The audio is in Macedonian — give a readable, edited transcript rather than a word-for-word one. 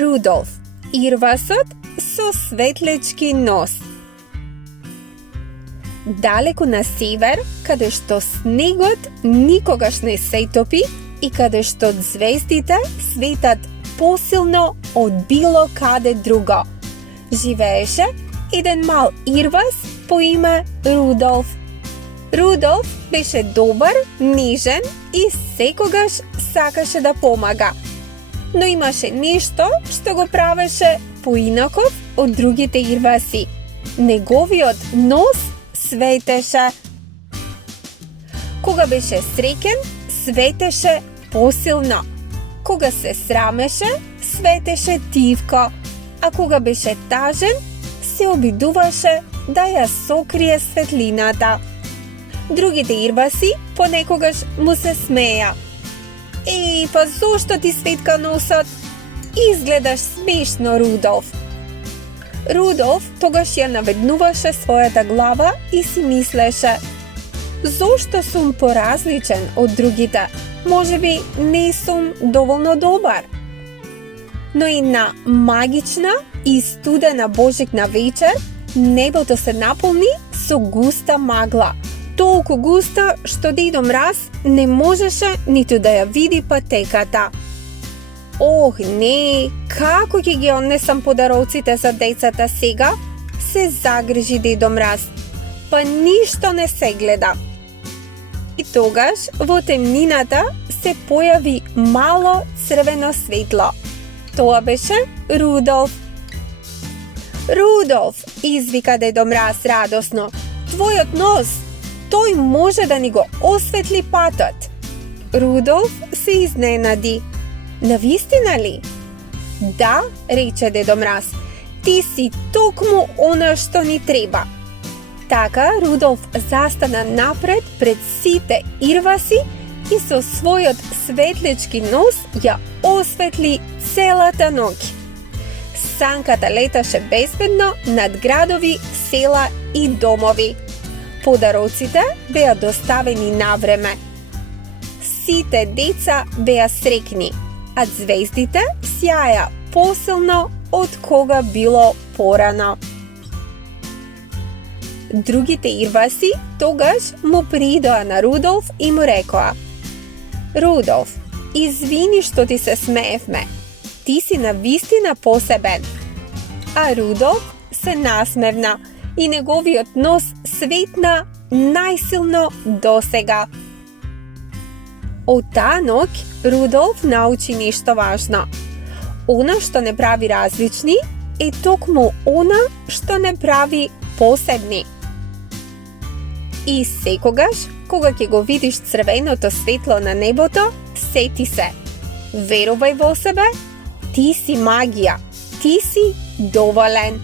Рудолф, ирвасот со светлечки нос. Далеку на север, каде што снегот никогаш не се топи и каде што звездите светат посилно од било каде друго, живееше еден мал ирвас по име Рудолф. Рудолф беше добар, нежен и секогаш сакаше да помага. Но имаше нешто што го правеше поинаков од другите ирваси. Неговиот нос светеше. Кога беше среќен, светеше посилно. Кога се срамеше, светеше тивко. А кога беше тажен, се обидуваше да ја сокрие светлината. Другите ирваси понекогаш му се смеја. Еј, па зошто ти светка носот? Изгледаш смешно, Рудолф. Рудолф тогаш ја наведнуваше својата глава и си мислеше: зошто сум поразличен од другите? Можеби не сум доволно добар. Но и на магична и студена божикна вечер, небото се наполни со густа магла. Толку густа што Дедо Мраз не можеше ниту да ја види патеката. Ох, не, како ќе ги однесам подароците за децата сега? Се загрижи Дедо Мраз. Па ништо не се гледа. И тогаш во темнината се појави мало црвено светло. Тоа беше Рудолф. Рудолф, извика Дедо Мраз радосно. Твојот нос, тој може да ни го осветли патот. Рудолф се изненади. Навистина ли? Да, рече Дедо Мраз. Ти си токму она што ни треба. Така Рудолф застана напред пред сите ирваси и со својот светлички нос ја осветли целата ноќ. Санката леташе безбедно над градови, села и домови. Подароците беа доставени на време. Сите деца беа среќни, а звездите сјаја посилно од кога било порано. Другите ирваси тогаш му придоа на Рудолф и му рекоа: Рудолф, извини што ти се смеевме. Ти си навистина посебен. А Рудолф се насмевна и неговиот нос светна најсилно досега. Од таа ноќ Рудолф научи нешто важно. Она што не прави различни е токму она што не прави посебни. И секогаш, кога ќе го видиш црвеното светло на небото, сети се: верувај во себе, ти си магија, ти си доволен.